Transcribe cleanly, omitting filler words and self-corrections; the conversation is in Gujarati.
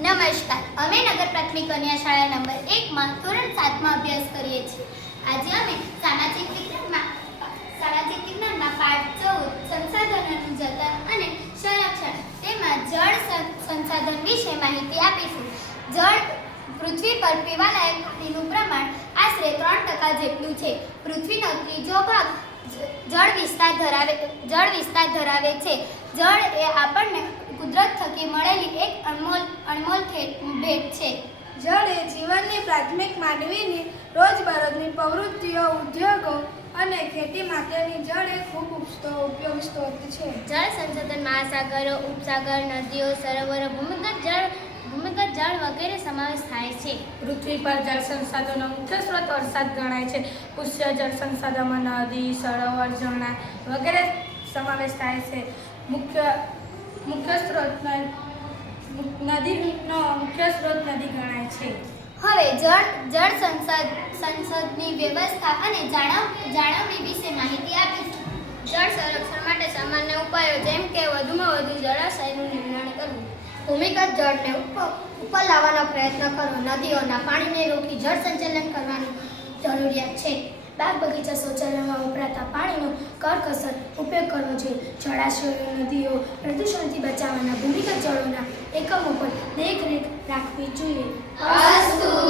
નમસ્કાર, અમે નગર પ્રાથમિક કન્યા શાળા નંબર 1 માં ધોરણ 7 માં અભ્યાસ કરીએ છીએ. આજે અમે સામાજિક વિજ્ઞાનમાં પાઠ 14 સંસાધનોનું જતન અને સંરક્ષણ તેમાં જળ સંસાધન વિશે માહિતી આપીશું. જળ પૃથ્વી પર પીવાલાયક પાણીનું પ્રમાણ આશરે 3% જેટલું છે. પૃથ્વીનો ત્રીજો ભાગ જળ વિસ્તાર ધરાવે છે. જળ એ આપણને કુદરત થકી મળેલી એક અણમોલ ભેટ છે. જળ એ જીવનની પ્રાથમિક માનવીની રોજબરોજની પ્રવૃત્તિઓ, ઉદ્યોગો અને ખેતી માટેની જળ એ ખૂબ ઉપયોગી સ્ત્રોત છે. જળ સંસાધન મહાસાગરો, ઉપસાગર, નદીઓ, સરોવરો, ભૂમિગત જળ વગેરે સમાવેશ થાય છે. પૃથ્વી પર જળ સંસાધનનો મુખ્ય સ્ત્રોત વરસાદ ગણાય છે. પુષ્ય જળ સંસાધનમાં નદી, સરોવર, ઝરણા વગેરે સમાવેશ થાય છે. મુખ્ય સ્ત્રોત નદી ગણાય છે. હવે જળ સંસદની વ્યવસ્થા અને જાળવણી વિશે માહિતી આપીશું. જળ સંરક્ષણ માટે સામાન્ય ઉપાયો જેમ કે વધુમાં વધુ જળાશયનું નિર્માણ કરવું, ભૂમિગત જળને ઉપર લાવવાનો પ્રયત્ન કરવો, નદીઓના પાણીને રોકી જળ સંચાલન કરવાની જરૂરિયાત છે. બાગ બગીચા, શૌચાલયમાં વપરાતા પાણીનો કરકસર ઉપયોગ કરવો જોઈએ. જળાશયો, નદીઓ પ્રદૂષણથી બચાવવાના ભૂમિગત જળોના એકમો પર દેખરેખ રાખવી જોઈએ.